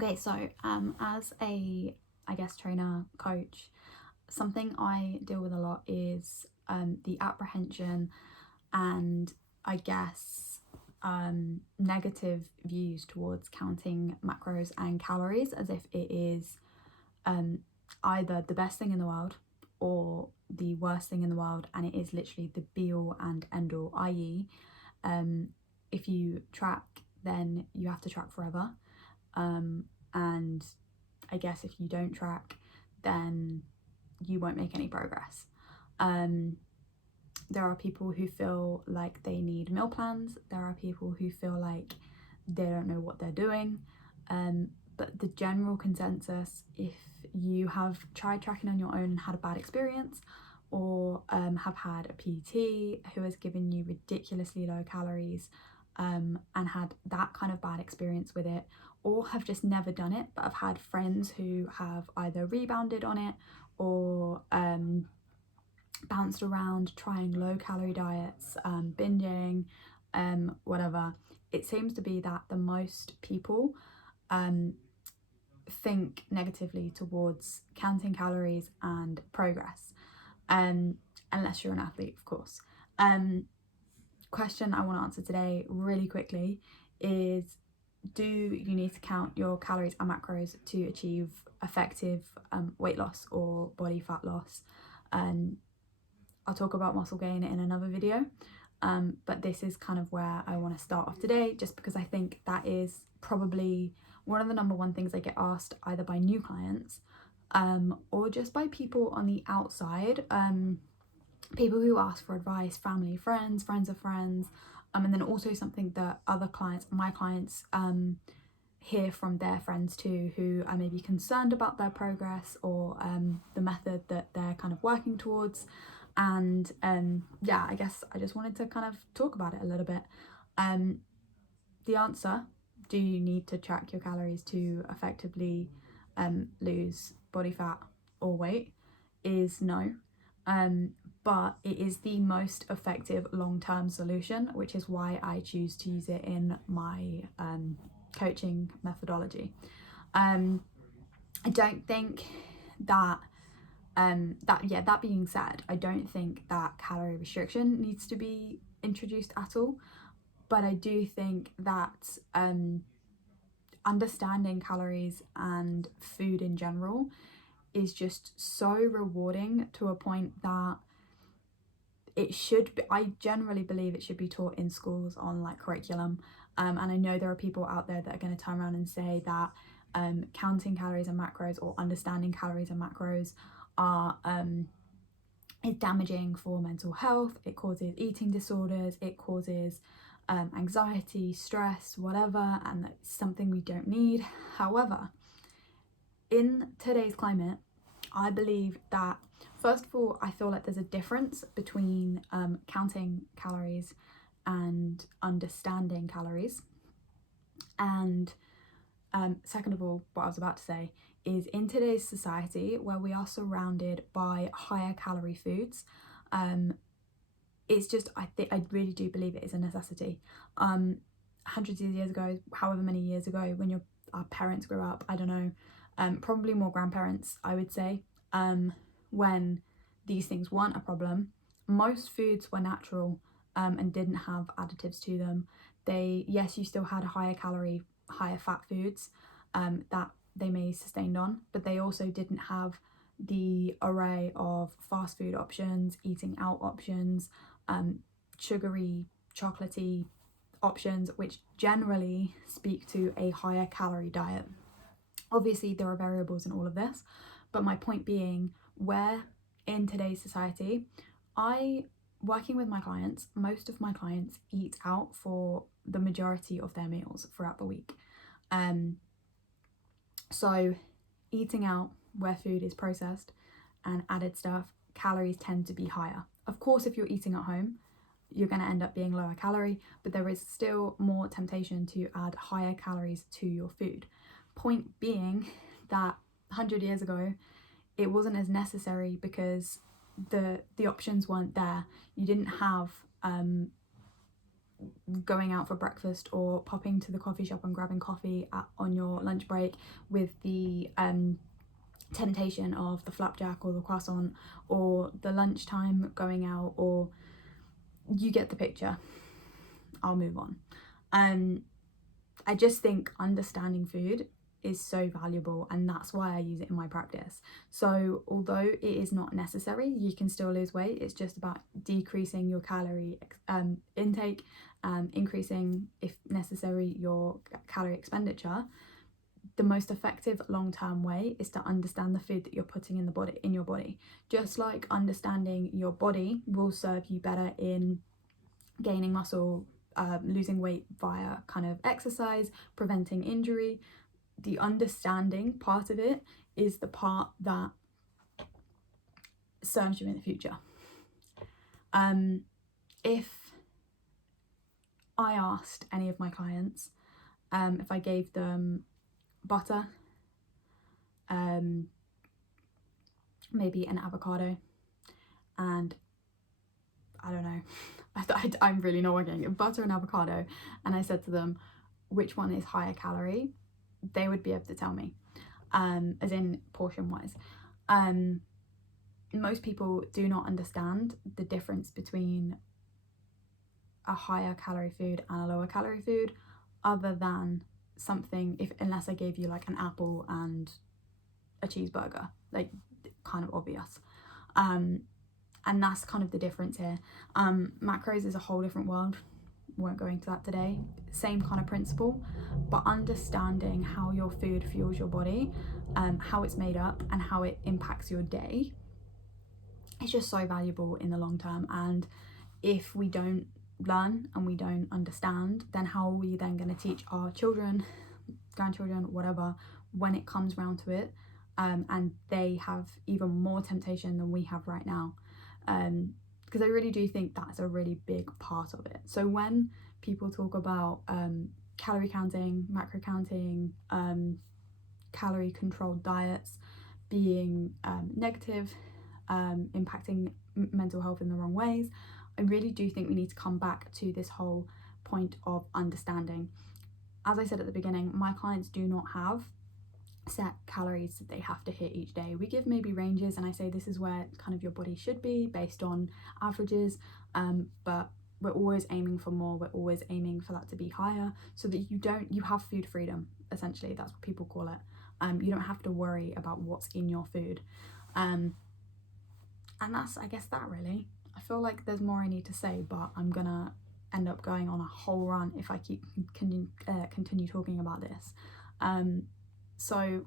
Okay, so as a, I guess, trainer, coach, something I deal with a lot is the apprehension and, I guess, negative views towards counting macros and calories as if it is either the best thing in the world or the worst thing in the world, and it is literally the be all and end all, i.e., if you track, then you have to track forever. And I guess if you don't track, then you won't make any progress. There are people who feel like they need meal plans. There are people who feel like they don't know what they're doing. But the general consensus, if you have tried tracking on your own and had a bad experience, or have had a PT who has given you ridiculously low calories and had that kind of bad experience with it, or have just never done it but have had friends who have either rebounded on it or bounced around trying low calorie diets, binging, whatever, it seems to be that the most people think negatively towards counting calories and progress, unless you're an athlete, of course. Question I want to answer today really quickly is, do you need to count your calories and macros to achieve effective weight loss or body fat loss? I'll talk about muscle gain in another video, but this is kind of where I want to start off today, just because I think that is probably one of the number one things I get asked either by new clients or just by people on the outside, people who ask for advice, family, friends, friends of friends, and then also something that other clients, my clients, hear from their friends too, who are maybe concerned about their progress or the method that they're kind of working towards. And yeah, I guess I just wanted to kind of talk about it a little bit. The answer, do you need to track your calories to effectively lose body fat or weight, is no. But it is the most effective long-term solution, which is why I choose to use it in my coaching methodology. I don't think that that being said, I don't think that calorie restriction needs to be introduced at all, but I do think that understanding calories and food in general is just so rewarding, to a point that it should be, I generally believe it should be taught in schools on like curriculum. And I know there are people out there that are going to turn around and say that counting calories and macros, or understanding calories and macros, are is damaging for mental health. It causes eating disorders, it causes anxiety, stress, whatever, and that's something we don't need. However, in today's climate, I believe that, first of all, I feel like there's a difference between counting calories and understanding calories. And second of all, what I was about to say is, in today's society where we are surrounded by higher calorie foods, it's just, I really do believe it is a necessity. Hundreds of years ago, however many years ago, when our parents grew up, I don't know, probably more grandparents, I would say, when these things weren't a problem, most foods were natural and didn't have additives to them. Yes, you still had higher calorie, higher fat foods that they may sustained on, but they also didn't have the array of fast food options, eating out options, sugary, chocolatey options, which generally speak to a higher calorie diet. Obviously, there are variables in all of this, but my point being, where in today's society, working with my clients, most of my clients eat out for the majority of their meals throughout the week. So eating out where food is processed and added stuff, calories tend to be higher. Of course, if you're eating at home, you're going to end up being lower calorie, but there is still more temptation to add higher calories to your food. Point being that 100 years ago, it wasn't as necessary because the options weren't there. You didn't have going out for breakfast or popping to the coffee shop and grabbing coffee on your lunch break with the temptation of the flapjack or the croissant, or the lunchtime going out, or you get the picture. I'll move on. I just think understanding food is so valuable, and that's why I use it in my practice. So although it is not necessary, you can still lose weight. It's just about decreasing your calorie intake, increasing, if necessary, your calorie expenditure. The most effective long-term way is to understand the food that you're putting in your body. Just like understanding your body will serve you better in gaining muscle, losing weight via kind of exercise, preventing injury. The understanding part of it is the part that serves you in the future. If I asked any of my clients, if I gave them butter, maybe an avocado, and I don't know, I'm really not working, butter and avocado, and I said to them, which one is higher calorie, they would be able to tell me, as in portion wise. Most people do not understand the difference between a higher calorie food and a lower calorie food, other than something, unless I gave you like an apple and a cheeseburger, like kind of obvious. And that's kind of the difference here. Macros is a whole different world. Won't go into that today. Same kind of principle, but understanding how your food fuels your body, how it's made up, and how it impacts your day is just so valuable in the long term. And if we don't learn and we don't understand, then how are we then going to teach our children, grandchildren, whatever, when it comes round to it, and they have even more temptation than we have right now? Because I really do think that's a really big part of it. So when people talk about calorie counting, macro counting, calorie controlled diets being negative, impacting mental health in the wrong ways, I really do think we need to come back to this whole point of understanding. As I said at the beginning, my clients do not have set calories that they have to hit each day. We give maybe ranges, and I say this is where kind of your body should be based on averages, but we're always aiming for more. We're always aiming for that to be higher, so that you have food freedom, essentially. That's what people call it. You don't have to worry about what's in your food, and that's, I guess, that really. I feel like there's more I need to say, but I'm gonna end up going on a whole rant if I keep continue talking about this. So,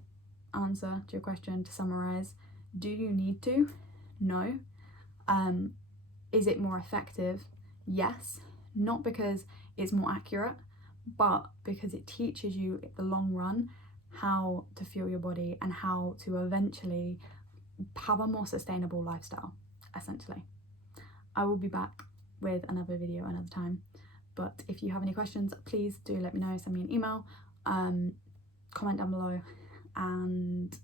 answer to your question, to summarize, do you need to? No. Is it more effective? Yes. Not because it's more accurate, but because it teaches you in the long run how to fuel your body and how to eventually have a more sustainable lifestyle, essentially. I will be back with another video another time, but if you have any questions, please do let me know. Send me an email, comment down below, and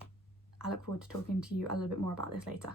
I look forward to talking to you a little bit more about this later.